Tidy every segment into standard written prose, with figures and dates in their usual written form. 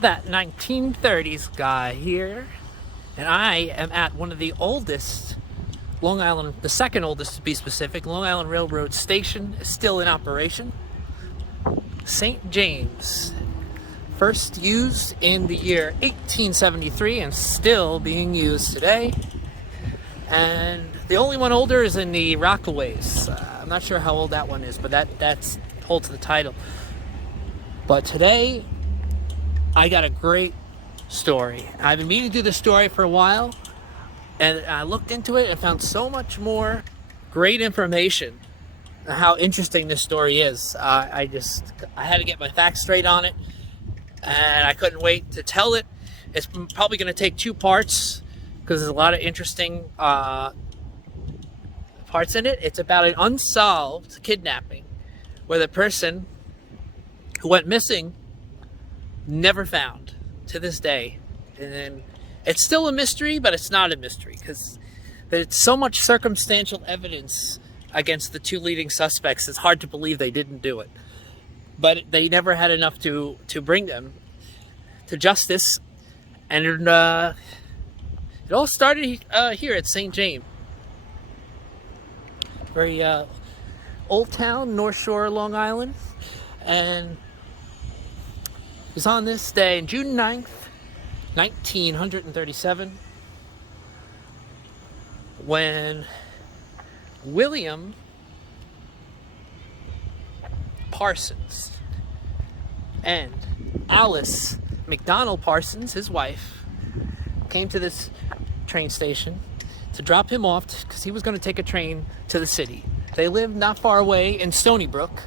That 1930s guy here, and I am at one of the oldest Long Island, the second oldest to be specific, Long Island Railroad station is still in operation. St. James, first used in the year 1873 and still being used today. And the only one older is in the Rockaways. I'm not sure how old that one is, but that's holds the title. But today, I got a great story. I've been meaning to do this story for a while, and I looked into it and found so much more great information on how interesting this story is. I had to get my facts straight on it, and I couldn't wait to tell it. It's probably going to take two parts because there's a lot of interesting parts in it. It's about an unsolved kidnapping where the person who went missing never found to this day. And then it's still a mystery, but it's not a mystery because there's so much circumstantial evidence against the two leading suspects. It's hard to believe they didn't do it, but they never had enough to bring them to justice. And it all started here at St. James, very old town, North Shore, Long Island. And it was on this day, June 9th, 1937, when William Parsons and Alice McDonnell Parsons, his wife, came to this train station to drop him off because he was going to take a train to the city. They lived not far away in Stony Brook.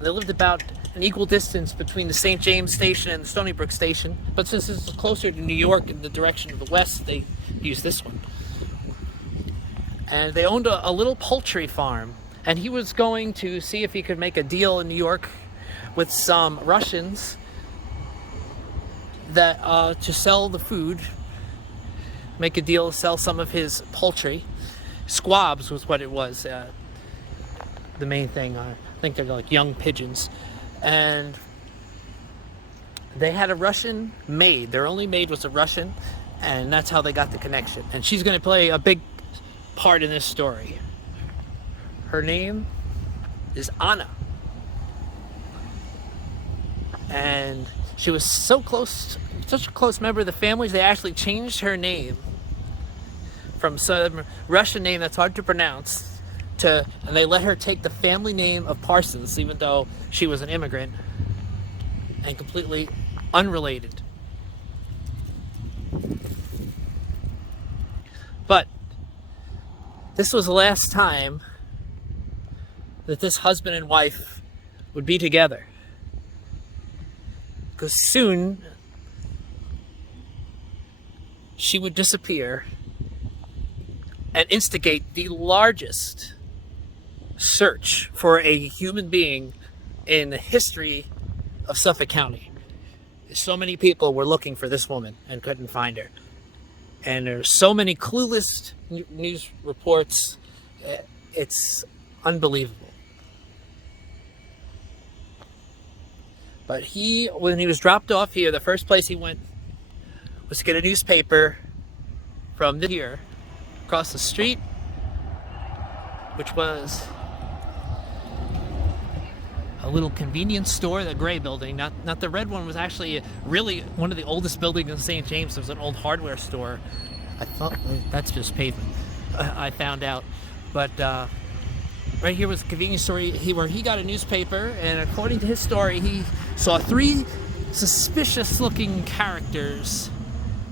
They lived about an equal distance between the St. James station and the Stony Brook station, but since this is closer to New York in the direction of the west, they used this one. And they owned a little poultry farm, and he was going to see if he could make a deal in New York with some Russians that to sell the food, make a deal to sell some of his poultry. Squabs was what it was, the main thing. I think they're like young pigeons. And they had a Russian maid. Their only maid was a Russian, and that's how they got the connection. And she's going to play a big part in this story. Her name is Anna. And she was so close, such a close member of the family, they actually changed her name from some Russian name that's hard to pronounce and they let her take the family name of Parsons, even though she was an immigrant and completely unrelated. But this was the last time that this husband and wife would be together, because soon she would disappear and instigate the largest search for a human being in the history of Suffolk County. So many people were looking for this woman and couldn't find her. And there's so many clueless news reports. It's unbelievable. But when he was dropped off here, the first place he went was to get a newspaper from here across the street, which was a little convenience store, the gray building, not the red one. Was actually really one of the oldest buildings in St. James. It was an old hardware store. I thought that's just pavement. I found out, but right here was a convenience store where he got a newspaper, and according to his story, he saw three suspicious-looking characters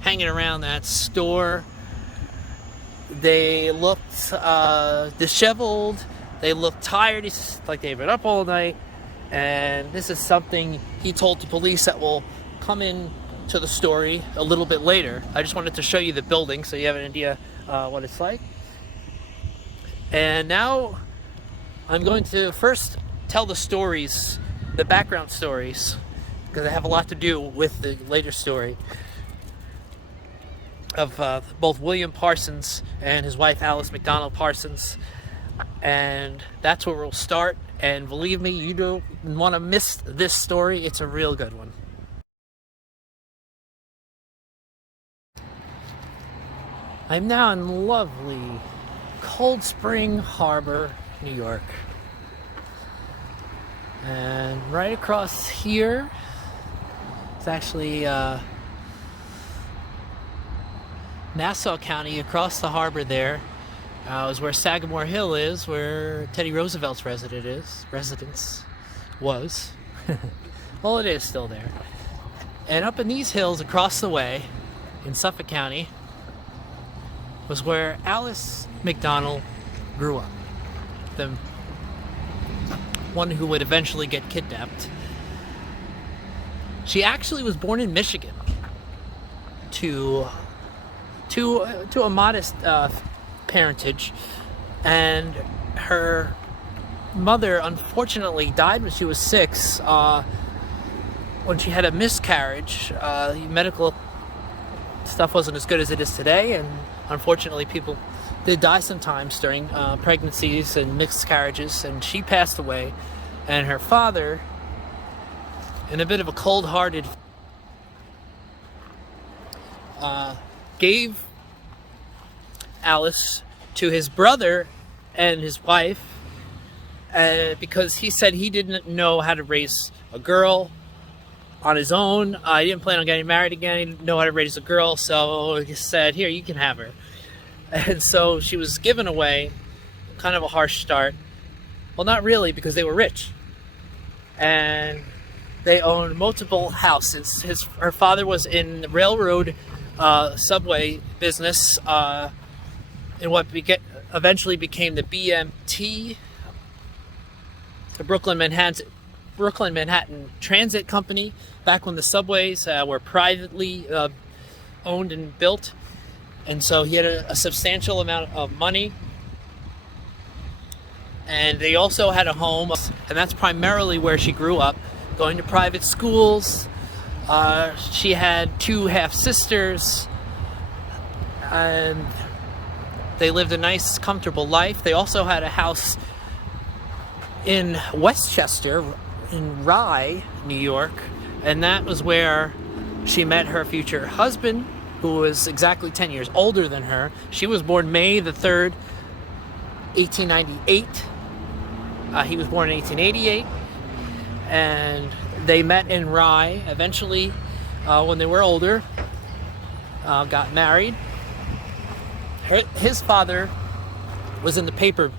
hanging around that store. They looked disheveled. They looked tired. Like they've been up all night. And this is something he told the police that will come in to the story a little bit later. I just wanted to show you the building so you have an idea what it's like. And now I'm going to first tell the stories, the background stories, because they have a lot to do with the later story of both William Parsons and his wife Alice McDonnell Parsons. And that's where we'll start. And believe me, you don't want to miss this story. It's a real good one. I'm now in lovely Cold Spring Harbor, New York. And right across here, it's actually Nassau County, across the harbor there, is where Sagamore Hill is, where Teddy Roosevelt's residence was. Well, it is still there. And up in these hills across the way, in Suffolk County, was where Alice McDonnell grew up. The one who would eventually get kidnapped. She actually was born in Michigan to a modest parentage, and her mother unfortunately died when she was 6, when she had a miscarriage. Medical stuff wasn't as good as it is today, and unfortunately people did die sometimes during pregnancies and miscarriages, and she passed away. And her father, in a bit of a cold-hearted, gave Alice to his brother and his wife because he said he didn't know how to raise a girl on his own. He didn't plan on getting married again. He didn't know how to raise a girl, so he said, here, you can have her. And so she was given away. Kind of a harsh start. Well, not really, because they were rich. And they owned multiple houses. Her father was in the railroad subway business, in what eventually became the BMT, the Brooklyn Manhattan Transit Company, back when the subways were privately owned and built. And so he had a substantial amount of money. And they also had a home, and that's primarily where she grew up, going to private schools. She had 2 half-sisters, and they lived a nice, comfortable life. They also had a house in Westchester, in Rye, New York, and that was where she met her future husband, who was exactly 10 years older than her. She was born May the 3rd, 1898. He was born in 1888, and they met in Rye. Eventually, when they were older, got married. His father was in the paper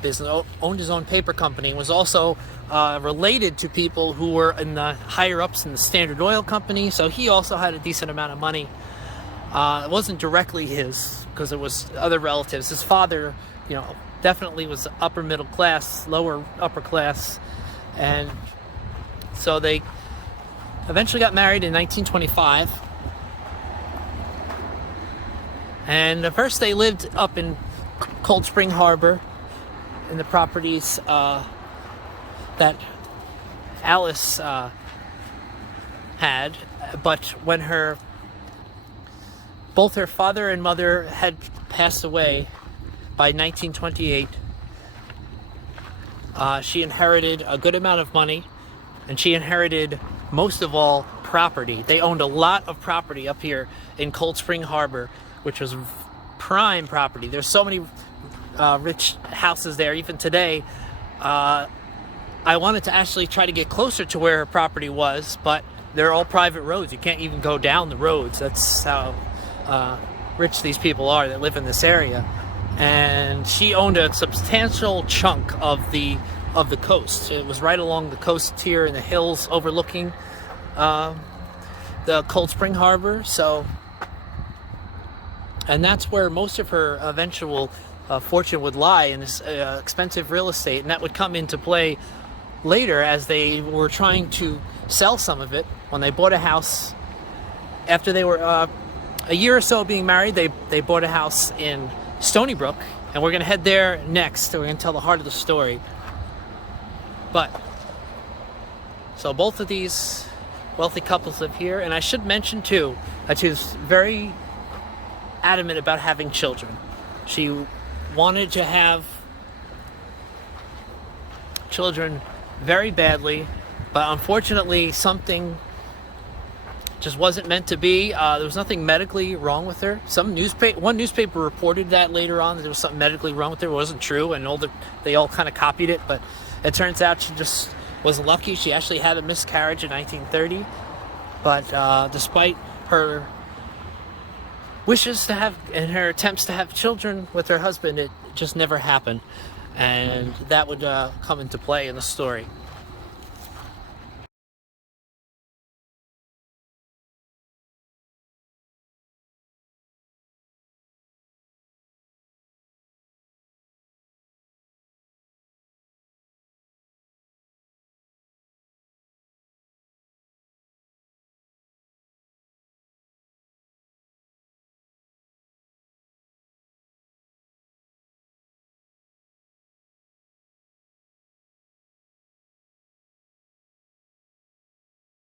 business, owned his own paper company, was also related to people who were in the higher-ups in the Standard Oil Company, so he also had a decent amount of money. It wasn't directly his, because it was other relatives. His father, definitely was upper middle class, lower upper class, and so they eventually got married in 1925. And at first they lived up in Cold Spring Harbor in the properties that Alice had, but when both her father and mother had passed away by 1928, she inherited a good amount of money, and she inherited most of all property. They owned a lot of property up here in Cold Spring Harbor, which was prime property. There's so many rich houses there even today. I wanted to actually try to get closer to where her property was, but they're all private roads. You can't even go down the roads. That's how rich these people are that live in this area. And she owned a substantial chunk of the coast. It was right along the coast here in the hills overlooking the Cold Spring Harbor. And that's where most of her eventual fortune would lie, in this expensive real estate. And that would come into play later as they were trying to sell some of it. When they bought a house, after they were a year or so being married, they bought a house in Stony Brook, and we're going to head there next. We're going to tell the heart of the story. So both of these wealthy couples live here, and I should mention too that she was very adamant about having children. She wanted to have children very badly, but unfortunately something just wasn't meant to be. There was nothing medically wrong with her. One newspaper reported that later on, that there was something medically wrong with her. It wasn't true, and they all kind of copied it, but it turns out she just was lucky. She actually had a miscarriage in 1930, but despite her wishes to have, and her attempts to have children with her husband, it just never happened, and that would come into play in the story.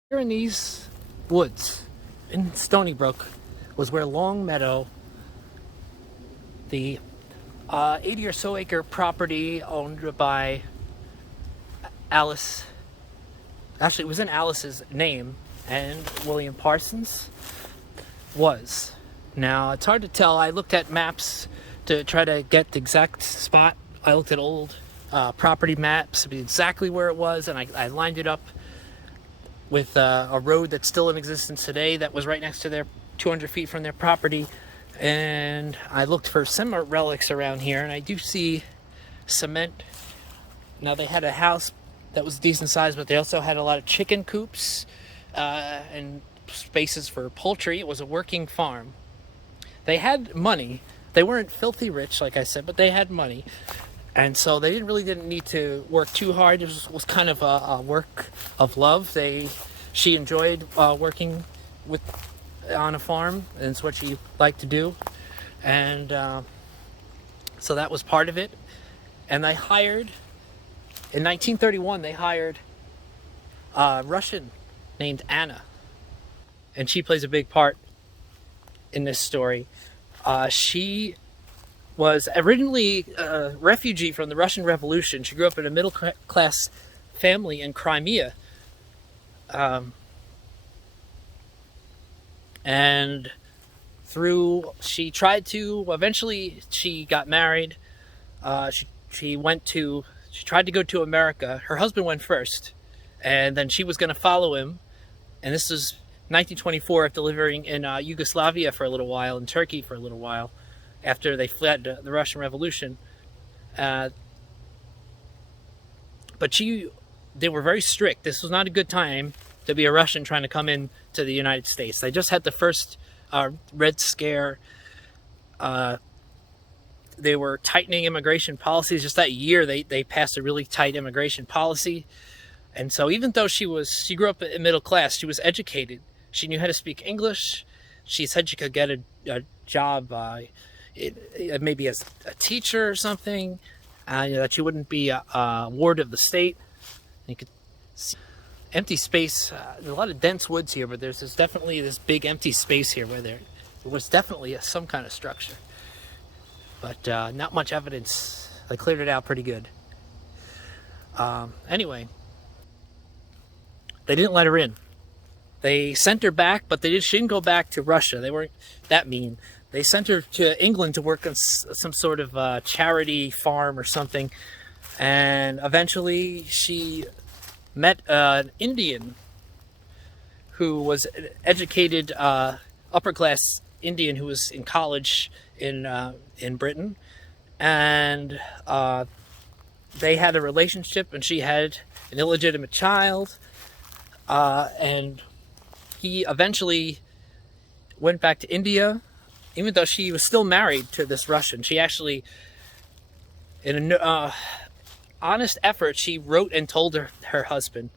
Here in these woods in Stony Brook was where Long Meadow, the 80 or so acre property owned by Alice, actually it was in Alice's name, and William Parsons, was. Now it's hard to tell. I looked at maps to try to get the exact spot. I looked at old property maps to be exactly where it was, and I lined it up with a road that's still in existence today that was right next to their 200 feet from their property. And I looked for some relics around here, and I do see cement. Now, they had a house that was decent size, but they also had a lot of chicken coops and spaces for poultry. It was a working farm. They had money. They weren't filthy rich, like I said, but they had money. And so they didn't need to work too hard. It was kind of a work of love. She enjoyed working on a farm, and it's what she liked to do. And so that was part of it. And in 1931, they hired a Russian named Anna. And she plays a big part in this story. She was originally a refugee from the Russian Revolution. She grew up in a middle-class family in Crimea. And she tried to, got married. She tried to go to America. Her husband went first, and then she was going to follow him. And this was 1924, after living in Yugoslavia for a little while, in Turkey for a little while, after they fled the Russian Revolution. But they were very strict. This was not a good time to be a Russian trying to come in to the United States. They just had the first Red Scare. They were tightening immigration policies. Just that year, they passed a really tight immigration policy. And so even though she grew up in middle class, she was educated. She knew how to speak English. She said she could get a job maybe as a teacher or something, that she wouldn't be a ward of the state. You could see empty space. There's a lot of dense woods here, but there's definitely this big empty space here where there was definitely some kind of structure. But not much evidence. They cleared it out pretty good. Anyway, they didn't let her in. They sent her back, but she didn't go back to Russia. They weren't that mean. They sent her to England to work on some sort of charity farm or something. And eventually she met an Indian who was an educated, upper-class Indian who was in college in Britain. And they had a relationship, and she had an illegitimate child. And he eventually went back to India, even though she was still married to this Russian. She actually, in an honest effort, she wrote and told her husband.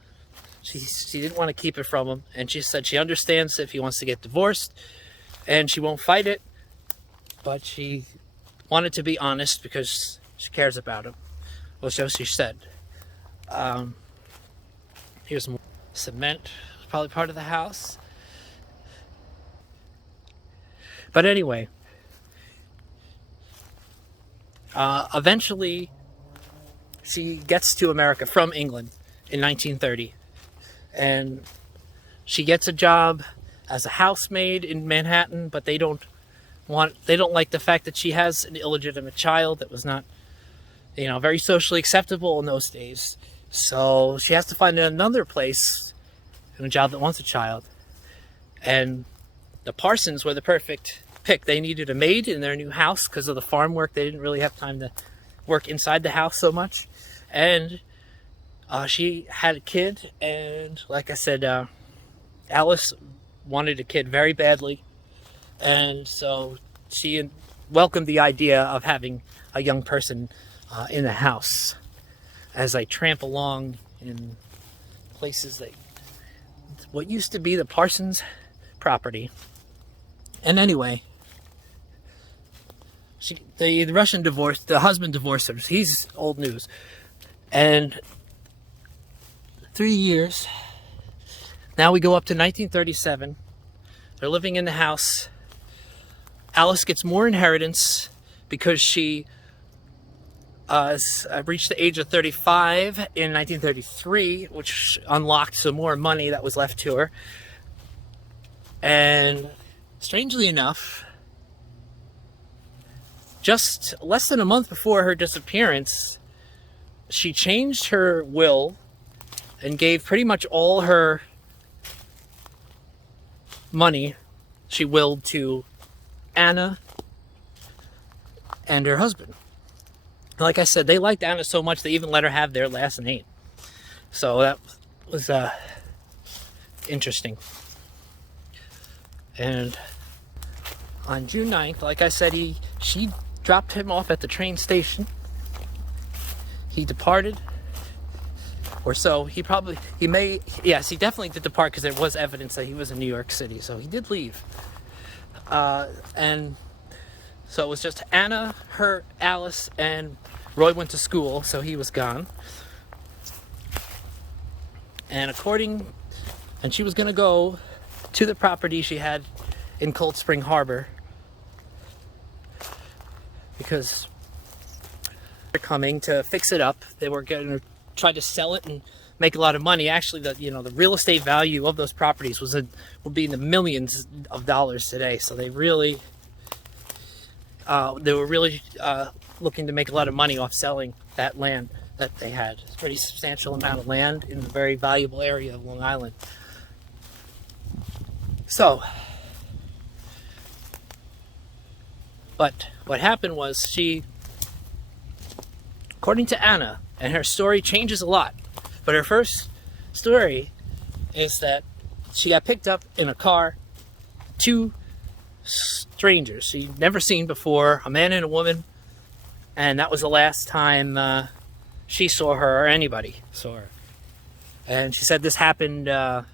She didn't want to keep it from him, and she said she understands if he wants to get divorced, and she won't fight it, but she wanted to be honest because she cares about him. Well, so she said. Here's more cement. Probably part of the house. But anyway, eventually she gets to America from England in 1930, and she gets a job as a housemaid in Manhattan, but they don't like the fact that she has an illegitimate child that was not, very socially acceptable in those days. So she has to find another place and a job that wants a child. And the Parsons were the perfect pick. They needed a maid in their new house because of the farm work. They didn't really have time to work inside the house so much. And she had a kid, and like I said, Alice wanted a kid very badly. And so she welcomed the idea of having a young person in the house. As I tramp along in places that what used to be the Parsons property. And anyway, the Russian divorced, the husband divorced her. He's old news. And 3 years. Now we go up to 1937. They're living in the house. Alice gets more inheritance because she reached the age of 35 in 1933, which unlocked some more money that was left to her. And strangely enough, just less than a month before her disappearance, she changed her will and gave pretty much all her money she willed to Anna and her husband. Like I said, they liked Anna so much they even let her have their last name. So that was interesting. And on June 9th, like I said, she dropped him off at the train station. He departed. Or so. He definitely did depart because there was evidence that he was in New York City. So he did leave. And so it was just Anna, her, Alice, and Roy went to school, so he was gone. And she was going to go to the property she had in Cold Spring Harbor because they're coming to fix it up. They were going to try to sell it and make a lot of money. Actually, the real estate value of those properties would be in the millions of dollars today. So they were really looking to make a lot of money off selling that land that they had. It's a pretty substantial amount of land in a very valuable area of Long Island. So, but what happened was according to Anna, and her story changes a lot, but her first story is that she got picked up in a car, two strangers she'd never seen before, a man and a woman, and that was the last time she saw her or anybody saw her. And she said this happened about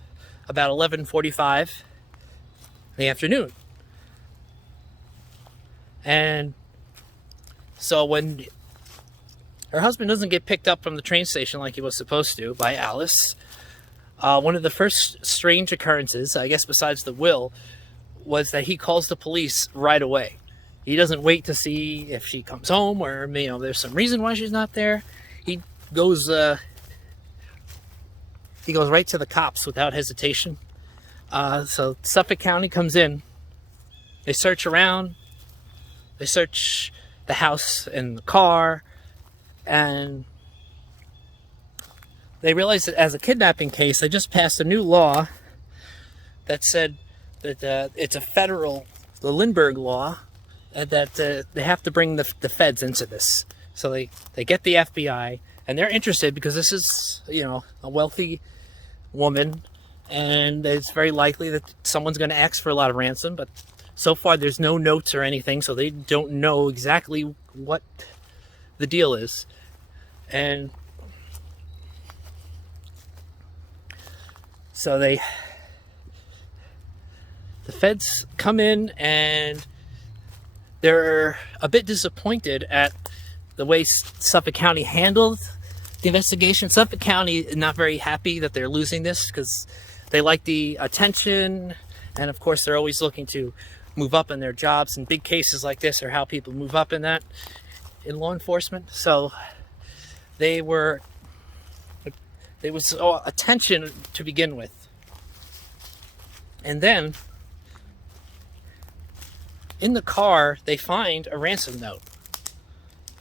11:45 in the afternoon. And so when her husband doesn't get picked up from the train station like he was supposed to by Alice, one of the first strange occurrences, I guess besides the will, was that he calls the police right away. He doesn't wait to see if she comes home or there's some reason why she's not there. He goes right to the cops without hesitation. So Suffolk County comes in. They search around. They search the house and the car, and they realize that as a kidnapping case, they just passed a new law that said that it's a federal, the Lindbergh law, that they have to bring the feds into this. So they get the FBI, and they're interested because this is, a wealthy woman, and it's very likely that someone's going to ask for a lot of ransom, but so far there's no notes or anything, so they don't know exactly what the deal is. And so the feds come in, and they're a bit disappointed at the way Suffolk County handled the investigation. Suffolk County is not very happy that they're losing this because they like the attention, and of course they're always looking to move up in their jobs, and big cases like this are how people move up in law enforcement. So there was attention to begin with. And then in the car, they find a ransom note.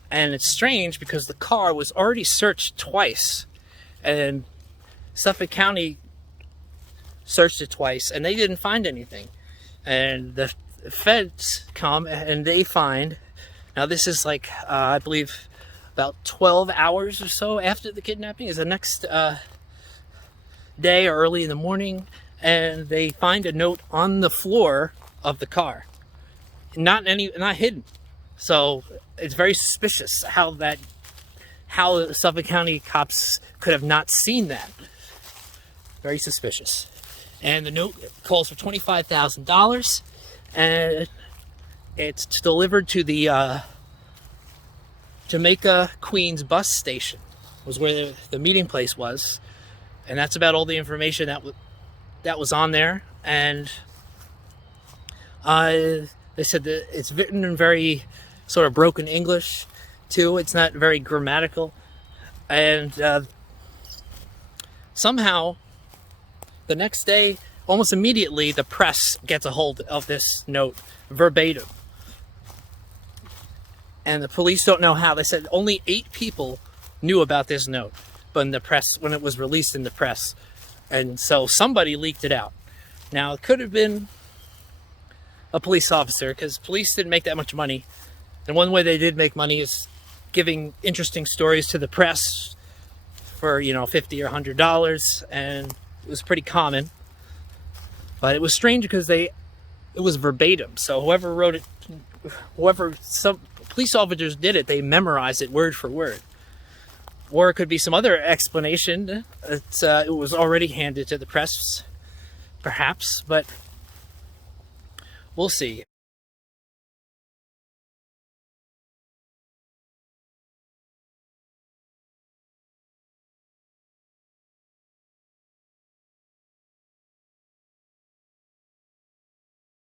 And it's strange because the car was already searched twice. And Suffolk County searched it twice, and they didn't find anything. And the feds come and they find, now this is like, I believe about 12 hours or so after the kidnapping, is the next day or early in the morning, and they find a note on the floor of the car. Not hidden. So it's very suspicious how the Suffolk County cops could have not seen that. Very suspicious. And the note calls for $25,000, and it's delivered to the Jamaica Queens bus station, was where the meeting place was, and that's about all the information that was on there. And they said that it's written in very sort of broken English too. It's not very grammatical, and somehow the next day, almost immediately, the press gets a hold of this note verbatim. And the police don't know how. They said only 8 people knew about this note when it was released in the press. And so somebody leaked it out. Now, it could have been a police officer, because police didn't make that much money. And one way they did make money is giving interesting stories to the press for, $50 or $100, and it was pretty common. But it was strange because it was verbatim. So whoever wrote it, some police officers did it, they memorized it word for word. Or it could be some other explanation. It was already handed to the press, perhaps, but we'll see.